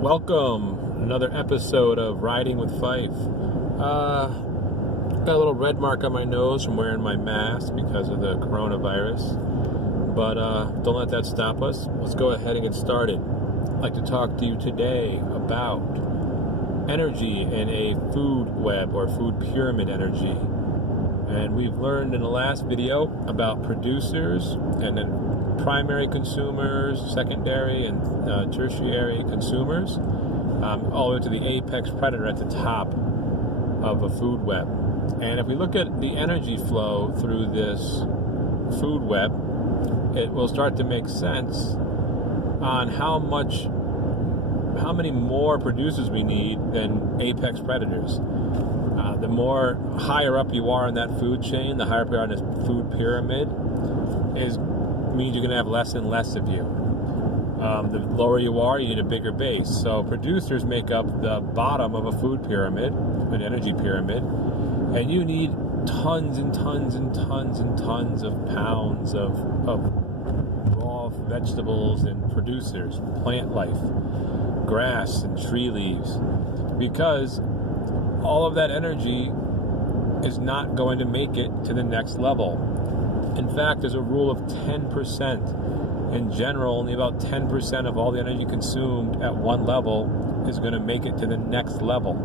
Welcome, another episode of Riding with Fife. Got a little red mark on my nose from wearing my mask because of the coronavirus, but don't let that stop us. Let's go ahead and get started. I'd like to talk to you today about energy in a food web or food pyramid energy. And we've learned in the last video about producers and then primary consumers, secondary and tertiary consumers, all the way to the apex predator at the top of a food web. And if we look at the energy flow through this food web, it will start to make sense on how many more producers we need than apex predators. The more higher up you are in that food chain, the higher up you are in this food pyramid, means you're going to have less and less of you. The lower you are, you need a bigger base. So producers make up the bottom of a food pyramid, an energy pyramid, and you need tons and tons and tons and tons of pounds of raw vegetables and producers, plant life, grass and tree leaves, because all of that energy is not going to make it to the next level. In fact, there's a rule of 10%. In general, only about 10% of all the energy consumed at one level is going to make it to the next level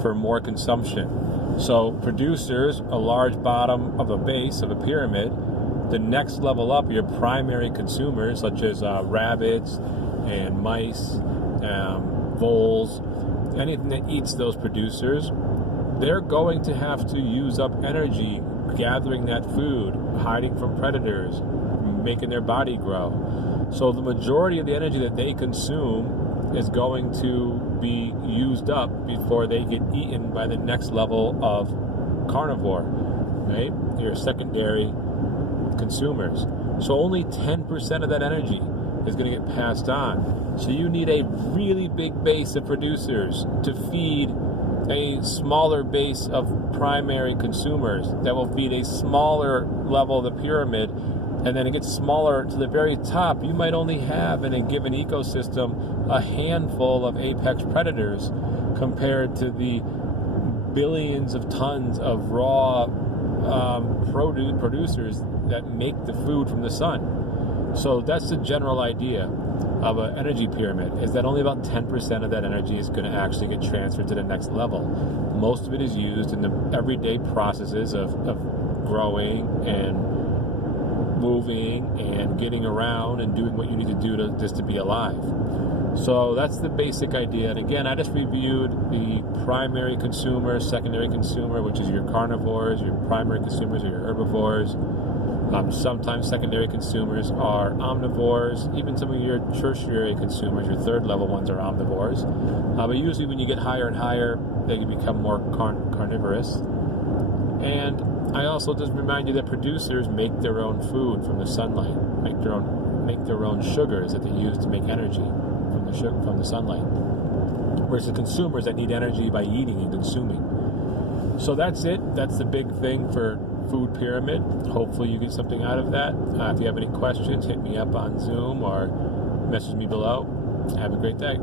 for more consumption. So producers, a large bottom of a base of a pyramid, the next level up, your primary consumers, such as rabbits and mice, voles, anything that eats those producers, they're going to have to use up energy gathering that food, hiding from predators, making their body grow. So the majority of the energy that they consume is going to be used up before they get eaten by the next level of carnivore, right? Your secondary consumers. So only 10% of that energy is going to get passed on. So you need a really big base of producers to feed a smaller base of primary consumers that will feed a smaller level of the pyramid, and then it gets smaller to the very top. You might only have in a given ecosystem a handful of apex predators compared to the billions of tons of raw producers that make the food from the sun. So that's the general idea of an energy pyramid, is that only about 10% of that energy is going to actually get transferred to the next level. Most of it is used in the everyday processes of growing and moving and getting around and doing what you need to do just to be alive. So that's the basic idea. And again, I just reviewed the primary consumer, secondary consumer, which is your carnivores. Your primary consumers are your herbivores. Sometimes secondary consumers are omnivores. Even some of your tertiary consumers, your third level ones, are omnivores. But usually when you get higher and higher, they can become more carnivorous. And I also just remind you that producers make their own food from the sunlight, make their own sugars that they use to make energy from the sunlight. Whereas the consumers that need energy by eating and consuming. So that's it. That's the big thing for food pyramid. Hopefully you get something out of that. If you have any questions, hit me up on Zoom or message me below. Have a great day.